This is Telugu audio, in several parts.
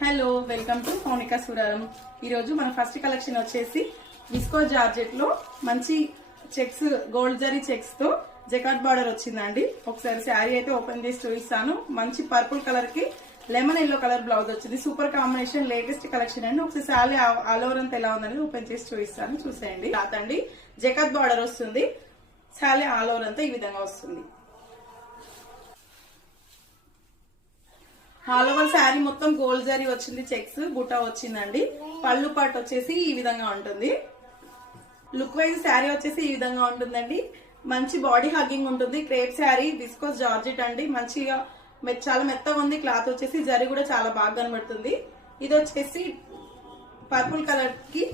Hello welcome to Mounika Suraram. ఈరోజు మన ఫస్ట్ కలెక్షన్ వచ్చేసి విస్కో జార్జెట్ లో మంచి చెక్స్ గోల్డ్ జరీ చెక్స్ తో జకాట్ బార్డర్ వచ్చిందండి. ఒకసారి శారీ అయితే ఓపెన్ చేసి చూపిస్తాను. మంచి పర్పుల్ కలర్ కి లెమన్ ఎల్లో కలర్ బ్లౌజ్ వచ్చింది. సూపర్ కాంబినేషన్, లేటెస్ట్ కలెక్షన్ అండి. ఒకసారి శారీ ఆల్ ఓవర్ అంతా ఎలా ఉందని ఓపెన్ చేసి చూపిస్తాను, చూసేయండి. రాతండి జకాట్ బార్డర్ వస్తుంది. శారీ ఆల్ ఓవర్ అంతా ఈ విధంగా వస్తుంది. ఆల్ ఓవర్ శారీ మొత్తం గోల్డ్ జరీ వచ్చింది, చెక్స్ బుటా వచ్చిందండి. పళ్ళు పాటు వచ్చేసి ఈ విధంగా ఉంటుంది. లుక్ వైజ్ శారీ వచ్చేసి ఈ విధంగా ఉంటుందండి. మంచి బాడీ హగ్గింగ్ ఉంటుంది. క్రేప్ శారీ, విస్కోస్ జార్జెట్ అండి. మంచిగా చాలా మెత్తగా ఉంది. క్లాత్ వచ్చేసి జరీ కూడా చాలా బాగా కనబడుతుంది. ఇది వచ్చేసి పర్పుల్ కలర్ కి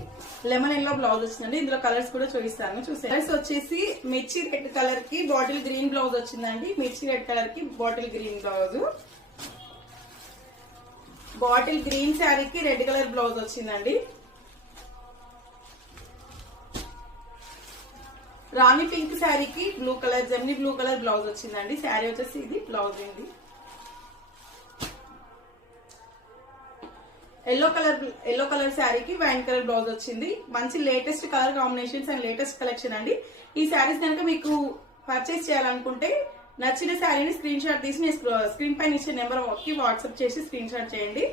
లెమన్ ఎల్లో బ్లౌజ్ వచ్చిందండి. ఇందులో కలర్స్ కూడా చూపిస్తాను, కలర్స్ వచ్చేసి మిర్చి రెడ్ కలర్ కి బాటిల్ గ్రీన్ బ్లౌజ్ వచ్చిందండి. మిర్చి రెడ్ కలర్ కి bottle green blouse, bottle green శారీకి రెడ్ కలర్ బ్లౌజ్ వచ్చిందండి. రాణి పింక్ శారీకి blue colour, Gemini blue colour blouse వచ్చిందండి. శారీ వచ్చేసి ఇది బ్లౌజ్ ఉంది. ఎల్లో కలర్ శారీకి వైన్ కలర్ బ్లౌజ్ వచ్చింది. మంచి latest colour combinations and latest collection అండి. ఈ శారీస్ కనుక మీకు పర్చేస్ చేయాలనుకుంటే నచ్చిన శారీని స్క్రీన్ షాట్ తీసి స్క్రీన్ పైన ఇచ్చే నెంబర్ కి వాట్సాప్ చేసి స్క్రీన్ షాట్ చేయండి.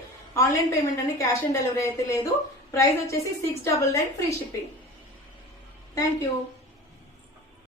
ఆన్లైన్ పేమెంట్ అండి, క్యాష్ ఆన్ డెలివరీ అయితే లేదు. ప్రైస్ వచ్చేసి 699 ఫ్రీ షిప్పింగ్. Thank you.